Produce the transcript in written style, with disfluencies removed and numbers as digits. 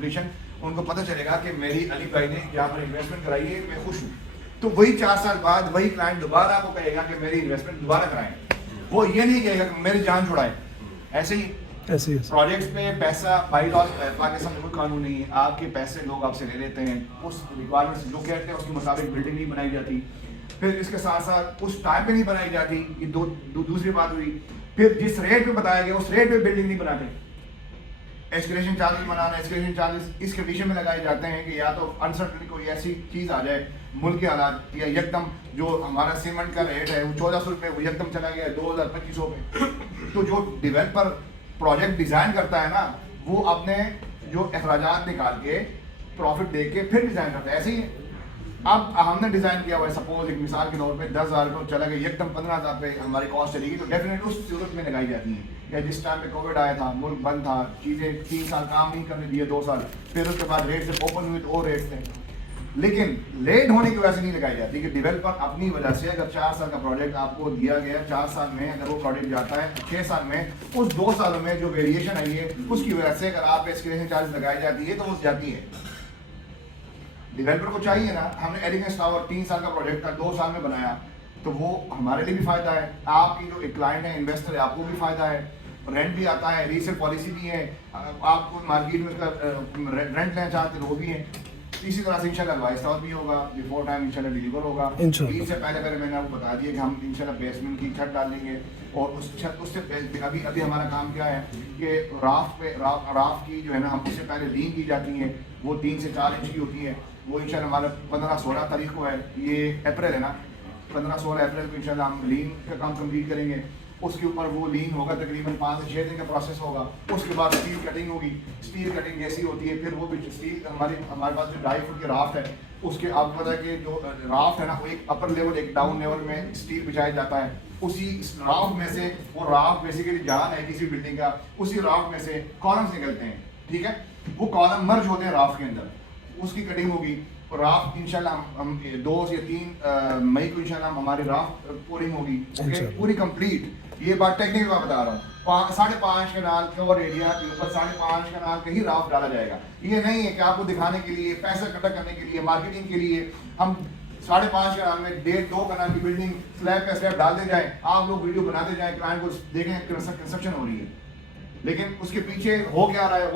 Completion ان کو پتہ چلے گا کہ میری علی بھائی نے یہاں پر انویسٹمنٹ کرائی ہے, میں خوش ہوں. تو وہی 4 سال بعد وہی کلائنٹ دوبارہ آپ کو کہے گا کہ میری انویسٹمنٹ دوبارہ کرائیں. وہ یہ نہیں کہے گا کہ میری جان چھڑائیں. ایسے ہی پروجیکٹس پہ پیسہ بائی لاس پاکستان میں کوئی قانون نہیں ہے, آپ کے پیسے لوگ آپ سے لے لیتے ہیں, اس ریکوائرمنٹ جو کہتے ہیں اس کے مطابق بلڈنگ نہیں بنائی جاتی, پھر اس کے ساتھ ساتھ اس ٹائم پہ نہیں بنائی جاتی. یہ دوسری بات ہوئی. پھر جس ریٹ پہ بتایا گیا اس ریٹ پہ بلڈنگ نہیں بناتے. ایسکیلیشن چارجز بنانا, ایسکیلیشن چارجز اس کنڈیشن میں لگائے جاتے ہیں کہ یا تو انسرٹنٹی کوئی ایسی چیز آ جائے ملک کے حالات, یا یکدم جو ہمارا سیمنٹ کا ریٹ ہے وہ 1400 روپے وہ یکدم چلا گیا 2200 پہ. تو جو ڈیولپر پروجیکٹ ڈیزائن کرتا ہے نا, وہ اپنے جو اخراجات نکال کے پروفٹ دے کے پھر ڈیزائن کرتا ہے. ایسے ہی اب ہم نے ڈیزائن کیا ہوا ہے, سپوز ایک مثال کے طور پہ 10,000 روپے چلا گیا یکدم 15,000 پہ ہماری کاسٹ چلے گی, تو ڈیفینیٹلی اس صورت میں لگائی جاتی ہیں. یا جس ٹائم پہ کووڈ آیا تھا, ملک بند تھا, چیزیں 3 سال کام نہیں کرنے دیے, 2 سال, پھر اس کے بعد ریٹ سے اوپن ہوئے تو اور ریٹ تھے. لیکن لیٹ ہونے کی وجہ سے نہیں لگائی جاتی کہ ڈیولپر اپنی وجہ سے اگر 4 سال کا پروجیکٹ آپ کو دیا گیا, 4 سال میں اگر وہ پروجیکٹ جاتا ہے 6 سال میں, اس 2 سالوں میں جو ویریشن آئی ہے اس کی وجہ سے اگر آپ ایسکیلیشن چارج لگائی جاتی ہے تو وہ جاتی ہے. ڈیولپر کو چاہیے نا, ہم نے ایلیگنس ٹاور 3 سال کا پروجیکٹ تھا 2 سال میں بنایا, تو وہ ہمارے لیے بھی فائدہ ہے, آپ کی جو ایک کلائنٹ ہے انویسٹر ہے آپ کو بھی فائدہ ہے, رینٹ بھی آتا ہے, ریسیل پالیسی بھی ہے, آپ کو مارکیٹ میں رینٹ لینا چاہتے ہیں وہ بھی ہے. اسی طرح سے انشاءاللہ وائس ٹاور بھی ہوگا, بیفور ٹائم انشاءاللہ ڈیلیور ہوگا. عید سے پہلے میں نے آپ کو بتا دیا کہ ہم انشاءاللہ بیسمنٹ کی چھت ڈال دیں گے, اور اس چھت اس سے ابھی ہمارا کام کیا ہے کہ رافٹ کی جو ہے نا ہم اس سے پہلے لین کی جاتی ہیں, وہ 3 سے 4 انچ کی ہوتی ہے. وہ انشاءاللہ ہمارا 15-16 تاریخ کو ہے, یہ اپریل ہے نا, 15-16 اپریل کو انشاءاللہ ہم لین کا کام کمپلیٹ کریں گے. اس کے اوپر وہ لین ہوگا, تقریباً 5 سے 6 دن کا پروسیس ہوگا. اس کے بعد اسٹیل کٹنگ ہوگی, اسٹیل کٹنگ جیسی ہوتی ہے پھر وہ بھی اسٹیل ہمارے پاس جو 2.5 فٹ کی رافٹ ہے, اس کے آپ کو پتا ہے کہ جو رافٹ ہے نا وہ ایک اپر لیول ایک ڈاؤن لیول میں اسٹیل بچھایا جاتا ہے. اسی رافٹ میں سے, وہ رافٹ بیسیکلی جان ہے کسی بلڈنگ کا, اسی رافٹ میں سے کالمس نکلتے ہیں, ٹھیک ہے, وہ کالم مرج ہوتے ہیں رافٹ کے اندر, اس کی کٹنگ ہوگی. رافٹ انشاءاللہ ہم 2 یا 3 مئی کو انشاءاللہ ہماری رافٹ پورنگ ہوگی, پوری کمپلیٹ. یہ بات ٹیکنیکل میں بتا رہا ہوں. 5.5 کنال کور ایریا کے اوپر 5.5 کنال کا ہی رافٹ ڈالا جائے گا. یہ نہیں ہے کہ آپ کو دکھانے کے لیے, پیسہ اکٹھا کرنے کے لیے, مارکیٹنگ کے لیے ہم 5.5 کنال میں 1.5-2 کنال کی بلڈنگ سلیب پہ سلیب ڈال دے جائیں, آپ لوگ ویڈیو بناتے جائیں, کلائنٹ کو دیکھیں کنسٹرکشن ہو رہی ہے, لیکن اس کے پیچھے ہو کیا رہا ہے